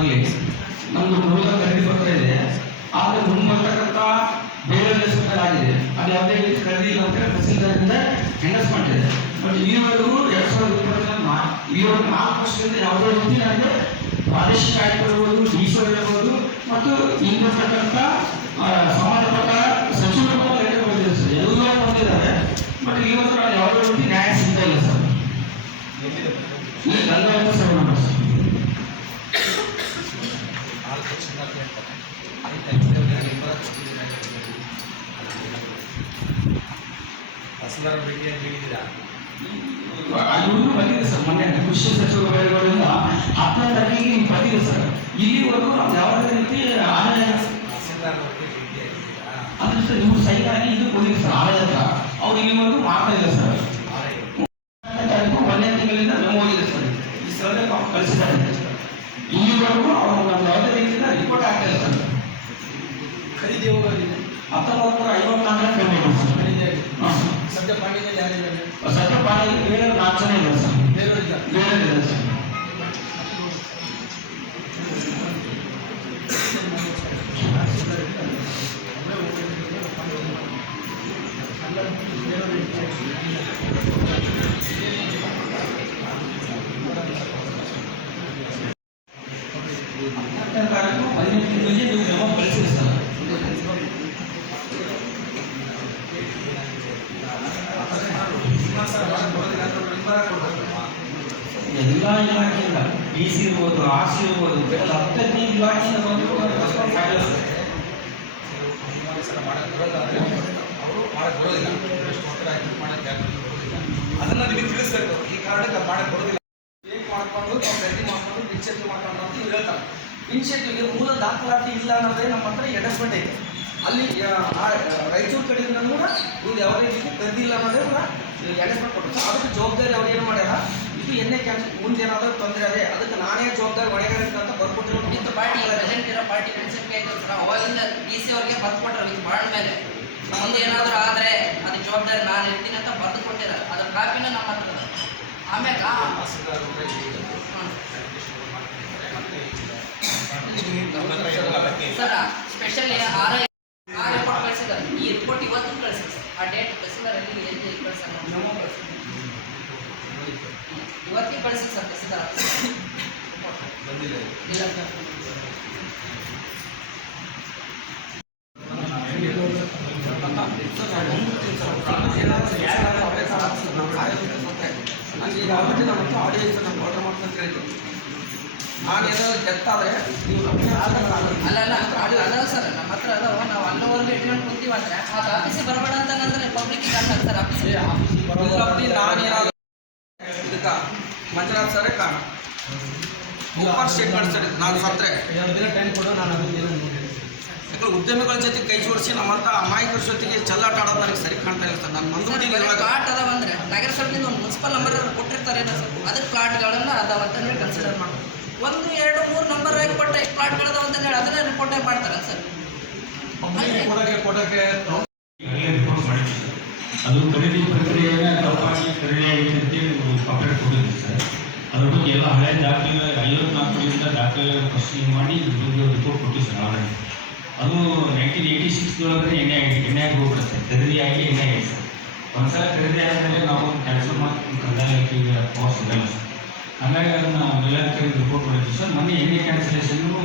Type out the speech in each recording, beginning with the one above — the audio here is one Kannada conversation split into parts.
ಆಗಲಿ ನಮ್ದು ಮೂಲಕ ಖರೀದಿ ಬರ್ತಾ ಇದೆ. ಆದರೆ ಮುಂಬರ್ತಕ್ಕಂಥ ಬೇರೆ ಆಗಿದೆ. ಅದು ಯಾವುದೇ ರೀತಿ ಖರೀದಿ ಇಲ್ಲ ಅಂತ ತಹಸೀಲ್ದಾರಿಂದ ಹೆಂಗಸ್ಮೆಂಟ್ ಮಾಡಿದೆ ಬಟ್ ಈವರೆಗೂ ಎರಡ್ ಸಾವಿರದ ಇಪ್ಪತ್ತರಿಂದ ಈವರೆಗೂ ನಾಲ್ಕು ವರ್ಷದಿಂದ ಯಾವುದೇ ರೀತಿ ನನಗೆ ಪ್ರಾದೇಶಿಕ ಆಯುಕ್ತ ಇರ್ಬೋದು ಡಿ ಸಿ ಇರ್ಬೋದು ಮತ್ತು ಇಲ್ಲಿ ಬರ್ತಕ್ಕಂಥ ಆ, ಸಂಬಂಧಪಟ್ಟ ಸಚಿವರು ಎಲ್ಲ ಬಂದಿದ್ದಾರೆ. ಬಟ್ ಇವತ್ತು ನಾನು ಯಾವುದೇ ರೀತಿ ನ್ಯಾಯ ಸಿಗ್ತಾ ಇಲ್ಲ ಸರ್ ಇಲ್ಲಿ ಗಂಗಾವತಿ ಸರ್ ನಮ್ಮ ಸರ್ ತಹಸೀಲ್ದಾರ್ ಭೇಟಿಯಾಗಿ ಹೇಳಿದ್ದೀರಾ ಬಂದಿದೆ ಸರ್ ಮೊನ್ನೆ ಕೃಷಿ ಸಚಿವರುಗಳಿಂದ ಹತ್ತನೇ ತಾರೀಕಿಗೆ ನೀವು ಬಂದಿದೆ ಸರ್. ಇಲ್ಲಿವರೆಗೂ ನಾವು ಯಾವುದೇ ರೀತಿ ಆದಾಯ ಅವ್ರಿಗೆ ಭೇಟಿಯಾಗಿದ್ದೀರಾ ಸರ್ ನೀವು ಸೈನ್ ಆಗಿ ಇದು ಬಂದಿದೆ ಸರ್ ಆದಾಯ ಅವ್ರು ಇಲ್ಲಿವರೆಗೂ ಮಾಡ್ತಾ ಇಲ್ಲ ಸರ್. ಎಲ್ಲ ಇಲಾಖೆಯಿಂದ ಡಿ ಸಿ ಇರ್ಬೋದು ಆರ್ ಸಿ ಇರ್ಬೋದು ಬೇರೆ ಹತ್ತನೇ ಇಲಾಖೆಯಿಂದ ಬಂದು ಅವರು ಮಾಡಕ್ಕೆ ಬರೋದಿಲ್ಲ. ಎಷ್ಟು ಒತ್ತಡ ಇದು ಮಾಡಕ್ಕೆ ಯಾರು ಬರೋದಿಲ್ಲ. ಅದನ್ನ ನಿಮಗೆ ತಿಳಿಸ್ಬೇಕು. ಈ ಕಾರಣಕ್ಕೆ ಮಾಡಕ್ಕೆ ಬರೋದಿಲ್ಲ. ಏನು ಮಾಡ್ಕೊಂಡು ನಾವು ಖರೀದಿ ಮಾಡ್ಕೊಂಡು ನಿಶ್ಚಯ ಮಾಡ್ಕೊಂಡು ಅಂತ ಹೇಳ್ತಾರೆ. ಪಿಂಚೆಟ್ಟಿಗೆ ಮೂಲ ದಾಖಲಾತಿ ಇಲ್ಲ ಅನ್ನೋದೇ ನಮ್ಮ ಹತ್ರ ಎಡಸ್ಮೆಂಟ್ ಐತೆ ಅಲ್ಲಿ ರಾಯಚೂರು ಕಡೆಯಿಂದ ಕೂಡ ಇವ್ರು ಯಾವ ರೀತಿ ಖರೀದಿ ಇಲ್ಲ ಅನ್ನೋದೇ ಕೂಡ ಎಡಸ್ಮೆಂಟ್ ಸೊ ಅದಕ್ಕೆ ಜವಾಬ್ದಾರಿ ಅವ್ರು ಏನು ಮಾಡ್ಯಾರ? ಇದು ಎಣ್ಣೆ ಕ್ಯಾನ್ಸ್ ಮುಂದೆ ಏನಾದರೂ ತೊಂದರೆ ಅದೇ. ಅದಕ್ಕೆ ನಾನೇ ಜವಾಬ್ದಾರಿ ಹೊಣೆಗಾರ ಅಂತ ಬರ್ಕೊಟ್ಟಿರೋ ಪಾರ್ಟಿ ಪ್ರೆಸೆಂಟ್ ಇರೋ ಪಾರ್ಟಿ ಸರ್ ಅವಾಗಿಂದ ಡಿ ಸಿ ಅವ್ರಿಗೆ ಬರ್ಕೊಟ್ರೆ ಮಾಡಿದ್ಮೇಲೆ. ವಿತ್ ಮೇಲೆ ಮುಂದೆ ಏನಾದರೂ ಆದರೆ ಅದು ಜವಾಬ್ದಾರಿ ನಾನು ಇರ್ತೀನಿ ಅಂತ ಬರೆದು ಕೊಟ್ಟಿದ್ದಾರೆ ಅದ್ರ ಕಾಪಿನ ನಮ್ಮ ಹತ್ರ ಆಮೇಲೆ ಆಮ್ಯಾಗ ಸರ್ ಸ್ಪೆಷಲಿ ಆರ್ ಐ ಆ ರಿಪೋರ್ಟ್ ಕಳಿಸಿದ್ದಾರೆ. ಈ ರಿಪೋರ್ಟ್ ಇವತ್ತು ಕಳಿಸಿ ಆ ಡೇಟ್ ತಹಸೀಲ್ದಾರ್ ಎಲ್ಲಿ ಎಲ್ಲಿ ಕಳಿಸ್ತಾರೆ ಮೆಮೊ ಕಳಿಸಿದ್ದಾರೆ ಇವತ್ತಿಗೆ ಕಳಿಸಿ ಸರ್ ತಹಸೀಲ್ದಾರ್ ಬಂದಿಲ್ಲ ಇಲ್ಲ ಸರ್. ಆಲ್ರೆಡಿ ನಮ್ಮ ಹತ್ರ ಆಡಿಯನ್ಸ್ ನಮ್ಗೆ ಆರ್ಡರ್ ಮಾಡ್ಕೊಂಡು ಹೇಳಿದ್ರು ನಾನು ಏನಾದ್ರು ಡೆತ್ ನೀವು ನಮಗೆ ಆಗಲ್ಲ ಅಲ್ಲ ಅಲ್ಲ ಅದು ಅದಾವ ಸರ್ ನಮ್ಮ ಹತ್ರ ಅದಾವ ನಾವು ಅನ್ನೋವರೆಗೂ ಇಟ್ಕೊಂಡು ಕುಂತೀವಿ ಅಂದ್ರೆ ಅದು ಆಫೀಸಿಗೆ ಬರಬೇಡ ಅಂತ ಅಂದ್ರೆ ಪಬ್ಲಿಕ್ಕಿಗೆ ಆಗ್ತದೆ ಸರ್ ಆಫೀಸಿಗೆ ಇಲ್ಲಪ್ಪಿ ನಾನು ಏನಾದ್ರು ಇದಕ್ಕೆ ಮಂಜುನಾಥ್ ಸರೇ ಕಾರಣ ಓಪನ್ ಸ್ಟೇಟ್ಮೆಂಟ್ ಸರ್ ನಾನು ಸತ್ರೆ ಎರಡು ದಿನ ಟೈಮ್ ಕೊಡು ನಾನು ಅದನ್ನ ಯಾಕಂದ್ರೆ ಉದ್ಯಮಿಗಳ ಜೊತೆ ಕೈ ಜೋಡಿಸಿ ನಮ್ಮಂಥ ಅಮಾಯಕರ ಜೊತೆಗೆ ಚಲ್ಲಾಟ ಆಡೋದು ನನಗೆ ಸರಿ ಕಾಣ್ತಾ ಇಲ್ಲ ಸರ್. ನಾನು ಮಂದೂರಿ ಪ್ಲಾಟ್ ಅದಾವ ಅಂದ್ರೆ ನಗರಸಭೆಯಿಂದ ಒಂದು ಮುನ್ಸಿಪಲ್ ನಂಬರ್ ಕೊಟ್ಟಿರ್ತಾರೆ ಅದಕ್ಕೆ ಪ್ಲಾಟ್ಗಳನ್ನ ಅದಾವ ಅಂತ ಹೇಳಿ ಕನ್ಸಿಡರ್ ಮಾಡ್ತಾರೆ ಒಂದು ಎರಡು ಮೂರು ನಂಬರ್ ಆಗಿ ಕೊಟ್ಟ ಎಷ್ಟು ಪ್ಲಾಟ್ಗಳದಾವ ಅಂತ ಹೇಳಿ ಅದನ್ನ ರಿಪೋರ್ಟ್ ಮಾಡ್ತಾರೆ ಸರ್? ಅದು ಖರೀದಿ ಪ್ರಕ್ರಿಯೆಯ ತಪ್ಪಾಗಿ ಖರೀದಿ ಆಗಿದೆ ಅಂತೇಳಿ ಕಂಪ್ಲೇಂಟ್ ಕೊಟ್ಟಿದ್ವಿ ಸರ್. ಅದ್ರ ಬಗ್ಗೆ ಎಲ್ಲ ಹಳೆ ದಾಖಲೆ ಐವತ್ನಾಲ್ಕು ದಾಖಲೆಗಳ ಪ್ರಶ್ನೆ ಮಾಡಿ ರಿಪೋರ್ಟ್ ಕೊಟ್ಟಿವಿ ಸರ್ ಆಲ್ರೆಡಿ. ಏಯ್ಟಿ ಸಿಕ್ಸ್ದೊಳಗೆ ಎಣ್ಣೆ ಎಣ್ಣೆ ಹೋಗ್ಬಿಡುತ್ತೆ. ಖರೀದಿಯಾಗಿ ಎಣ್ಣೆ ಆಗಿದೆ ಸರ್ ಒಂದ್ಸಲ ಖರೀದಿ ಆದಮೇಲೆ ನಾವು ಕ್ಯಾನ್ಸಲ್ ಮಾಡಿ ಕಂದಾಯ ಇಲಾಖೆಗೆ ಪವರ್ ಸಿಗಲ್ಲ ಹಾಗಾಗಿ ಅದನ್ನು ಮೇಲಾಧಿಕಾರಿ ರಿಪೋರ್ಟ್ ಮಾಡಿದ್ವಿ ಸರ್, ಮೊನ್ನೆ ಎಣ್ಣೆ ಕ್ಯಾನ್ಸಲೇಷನ್ನು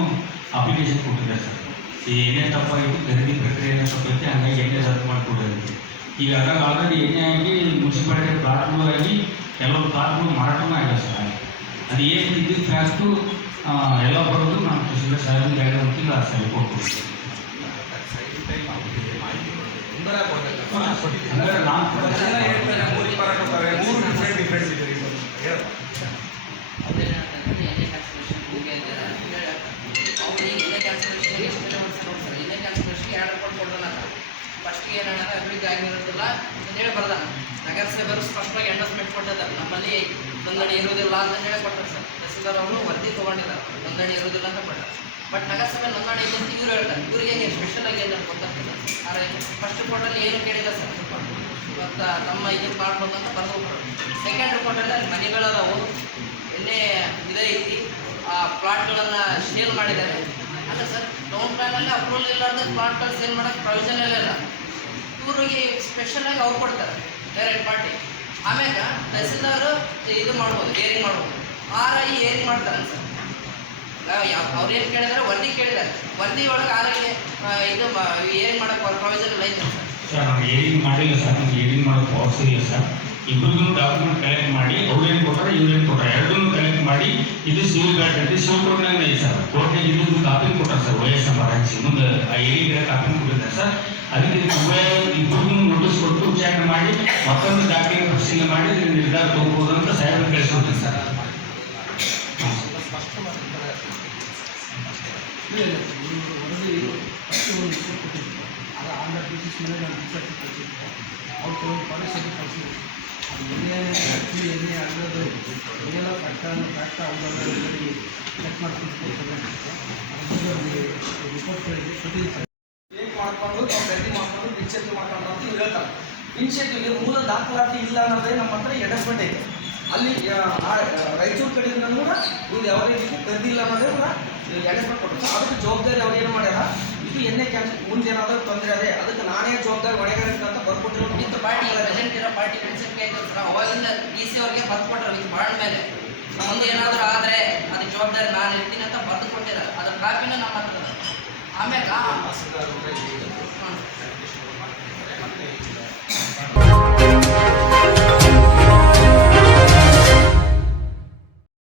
ಅಪ್ಲಿಕೇಶನ್ ಕೊಟ್ಟಿದ್ದಾರೆ ಸರ್. ಈ ಎಣ್ಣೆ ತಪ್ಪಾಗಿತ್ತು ಖರೀದಿ ಪ್ರಕ್ರಿಯೆ ತಪ್ಪೈತೆ ಹಂಗಾಗಿ ಎಣ್ಣೆ ರದ್ದು ಮಾಡಿಕೊಟ್ಟಿರುತ್ತೆ ಈಗ ಅದ್ರಾಗ ಆಲ್ರೆಡಿ ಎಣ್ಣೆ ಆಗಿ ಮುನ್ಸಿಪಾಲಿಟಿ ಪ್ರಾರಂಭವಾಗಿ ಕೆಲವು ಪ್ಲಾಟ್ಗಳು ಮಾರಾಟನೂ ಆಗಿಲ್ಲ ಸರ್. ಅದು ಏನು ಇದ್ದಿದ್ದು ಫ್ಯಾಸ್ಟು ಎಲ್ಲ ಬರೋದು ನಾನು ಕೃಷಿ ಸಾಹೇಬ್ ಎರಡು ರಿಪೋರ್ಟ್ ಆ ಸರಿ ಕೊಡ್ತೀವಿ ಹಂಗಾರೆ ನಾನು ಮೂರು ಇಬ್ಬರ ಮೂರು ಡಿಫ್ರೆಂಟ್ ಡಿಫ್ರೆಂಟ್ ಇದೆ ಇದು. ಹೇಳಪ್ಪ. ಅವ್ರೇನ್ ಹೇಳ್ತಾರೆ ಎಣ್ಣೆ ಕ್ಯಾನ್ಸಲೇಷನ್ ಹೀಗೆ ಇದೆ ಅಂತ ಹೇಳಿ ಅವ್ರು ಈಗ ಎಣ್ಣೆ ಕ್ಯಾನ್ಸಲೇಷನ್ ಎಷ್ಟು ಜನ ಮಾಡ್ತಾರೆ ನೋಡಿ ಸರ್ ಎಣ್ಣೆ ಕ್ಯಾನ್ಸಲೇಷನ್ ಎರಡು ರಿಪೋರ್ಟ್ ಕೊಡ್ತಾನ ಫಸ್ಟ್ಗೆ ಏನು ಹೇಳೋಣ ಅಭಿವೃದ್ಧಿ ಆಗಿರೋದಿಲ್ಲ ಅಂತ ಹೇಳಿ ಬರ್ದಾನ ನಗರಸಭೆಯವರು ಸ್ಪಷ್ಟವಾಗಿ ಎಂಡಸ್ಮೆಂಟ್ ಕೊಟ್ಟಿದ್ದಾರೆ ನಮ್ಮಲ್ಲಿ ನೋಂದಣಿ ಇರುವುದಿಲ್ಲ ಅಂತ ಹೇಳಿ ಕೊಟ್ಟರು ಸರ್ ತಹಸೀಲ್ದಾರ್ ಅವರು ವರದಿ ತೊಗೊಂಡಿದ್ದಾರೆ ನೋಂದಣಿ ಇರುವುದಿಲ್ಲ ಅಂತ ಕೊಟ್ಟಾರೆ ಬಟ್ ನಗರಸಭೆ ನೋಂದಣಿ ಇದೆ ಅಂತ ಇವರು ಹೇಳ್ತಾರೆ ಇವರಿಗೆ ಸ್ಪೆಷಲ್ ಆಗಿ ಏನು ಗೊತ್ತಾಗ್ತಿಲ್ಲ ಆದರೆ ಫಸ್ಟ್ ರಿಪೋರ್ಟಲ್ಲಿ ಏನು ಕೇಳಿಲ್ಲ ಸರ್ ಮತ್ತು ನಮ್ಮ ಇದಕ್ಕೆ ಮಾಡ್ಬೋದು ಅಂತ ಬರ್ಬೋದು. ಸೆಕೆಂಡ್ ರಿಪೋರ್ಟಲ್ಲಿ ಅಲ್ಲಿ ಮನೆಗಳವು ಎಲ್ಲೇ ಇದೇ ಐತಿ. ಆ ಪ್ಲಾಟ್ಗಳನ್ನು ಸೇಲ್ ಮಾಡಿದ್ದಾರೆ. ಅಲ್ಲ ಸರ್ ಟೌನ್ ಪ್ಲಾನಲ್ಲಿ ಅಪ್ರೂವಲ್ ಇಲ್ಲಾರ್ದೆ ಪ್ಲಾಟ್ಗಳು ಸೇಲ್ ಮಾಡೋಕ್ಕೆ ಪ್ರಯೋಜನ ಇಲ್ಲ ಇವ್ರಿಗೆ ಸ್ಪೆಷಲ್ ಆಗಿ ಅವ್ರು ಕೊಡ್ತಾರೆ. ಡೈರೆಕ್ಟ್ ಪಾರ್ಟಿ ಆಮ್ಯಾಗ ತಹಸೀಲ್ದಾರ್ ಇದು ಮಾಡ್ಬೋದು ಏರಿಂಗ್ ಮಾಡ್ಬೋದು. ಆರ್ ಐ ಏರಿಂಗ್ ಮಾಡ್ತಾರೆ ಸರ್? ಅವ್ರು ಏನು ಕೇಳಿದಾರೆ? ವರದಿ ಕೇಳಿದ್ದಾರೆ ವರದಿ ಒಳಗೆ ಆರ್ ಐ ಇದು ಏನು ಮಾಡೋಕ್ಕೆ ಪ್ರೊವಿಷನ್ ಇಲ್ಲ ಐತೆ ಸರ್, ನಾವು ಏರಿಂಗ್ ಮಾಡಿಲ್ಲ ಸರ್, ನಮ್ಗೆ ಏರಿಂಗ್ ಮಾಡೋ ಪಾಲಿಸಿ ಇಲ್ಲ ಸರ್. ಇಬ್ಬರಿಗೂ ಡಾಕ್ಯುಮೆಂಟ್ ಕಲೆಕ್ಟ್ ಮಾಡಿ ಅವ್ರೇನು ಕೊಟ್ಟರೆ ಇವ್ರೇನು ಕೊಟ್ಟರೆ ಎರಡನ್ನೂ ಕಲೆಕ್ಟ್ ಮಾಡಿ, ಇದು ಸಿವಿಲ್ ಗಾರ್ಡ್ ಅಂತ ಐತಿ ಸರ್. ಕೋರ್ಟ್ನಾಗ ಇದು ಕಾಪಿ ಕೊಟ್ಟಾರೆ ಸರ್ ವಯಸ್ಸ ಹಚ್ಚಿ ಮುಂದೆ ಆ ಏರಿಂಗ್ ಕಾಪಿ ಕೊಟ್ಟಿದ್ದಾರೆ ಸರ್. ಅದಕ್ಕೆ ಇಬ್ಬರಿಗೂ ನೋಟಿಸ್ ಕೊಟ್ಟು ವಿಚಾರಣೆ ಮಾಡಿ, ಮತ್ತೊಂದು ಡಾಕ್ಯುಮೆಂಟ್ ಪರಿಶೀಲನೆ ಮಾಡಿ ನಿರ್ಧಾರ ತಗೋಬಹುದು ಅಂತ ಸಾಹೇಬ್ ಕಳಿಸ್ಕೊಡ್ತೀನಿ ಸರ್ ಹಾಂ ಸರ್ ಫಸ್ಟ್ ಮಾಡ್ತಾರೆ ಇಲ್ಲ ಇಲ್ಲ ಇವ್ರು ವರದಿ ಒಂದು ಅದು ಆಂಧ್ರ ಬೇಸಿಸ್ ಮೇಲೆ ನಾನು ಚೆಕ್ ಮಾಡ್ಕೊಂಡು ರಿಪೋರ್ಟ್ ಕೊಟ್ಟಿದ್ದೀನಿ ಸರ್ ಹೇಗೆ ಮಾಡ್ಕೊಂಡು ನಾವು ರೆಡಿ ಮಾಡ್ಕೊಂಡು ಇನ್ಸೆಂಟಿವ್ ಮಾಡ್ಕೊಂಡು ಅಂತ ಹೇಳ್ತಾರೆ. ಇನ್ಸೆಂಟಿವ್ಗೆ ಮೂಲ ದಾಖಲಾತಿ ಇಲ್ಲ ಅನ್ನೋದೇ ನಮ್ಮ ಹತ್ರ ಎಡಸ್ಮೆಂಟ್ ಐತೆ ಅಲ್ಲಿ ರಾಯಚೂರು ಕಡೆಯಿಂದ ಕೂಡ ಇವ್ರು ಯಾವ ರೀತಿ ಕದ್ದಿಲ್ಲ ಅನ್ನೋದೇ ಕೂಡ ಎಣಸ್ಬಿಟ್ಟು ಕೊಟ್ಟು ಅದಕ್ಕೆ ಜವಾಬ್ದಾರಿ ಅವ್ರು ಏನು ಮಾಡ್ಯಾರ? ಇದು ಎಣ್ಣೆ ಕ್ಯಾನ್ಸ್ ಮುಂದೆ ಏನಾದರೂ ತೊಂದರೆ ಅದೇ ಅದಕ್ಕೆ ನಾನೇ ಜವಾಬ್ದಾರಿ ಹೊಣೆಗಾರಿಕೆ ಅಂತ ಬರ್ಕೊಟ್ಟಿರೋ ವಿತ್ ಪಾರ್ಟಿ ಇವಾಗ ಪ್ರೆಸೆಂಟ್ ಇರೋ ಪಾರ್ಟಿ ನಡೆಸಕ್ಕೆ ಆಯ್ತು ಸರ್ ಅವಾಗಿಂದ ಡಿ ಸಿ ಅವ್ರಿಗೆ ಬರ್ದು ಕೊಟ್ಟರು ವಿತ್ ಮೇಲೆ. ಮುಂದೆ ಏನಾದರೂ ಆದರೆ ಅದಕ್ಕೆ ಜವಾಬ್ದಾರಿ ನಾನು ಇರ್ತೀನಿ ಅಂತ ಬರ್ದು ಕೊಟ್ಟಿರ. ಅದ್ರ ಕಾಪಿನ ನಮ್ಮ ಹತ್ರ ಆಮೇಲೆ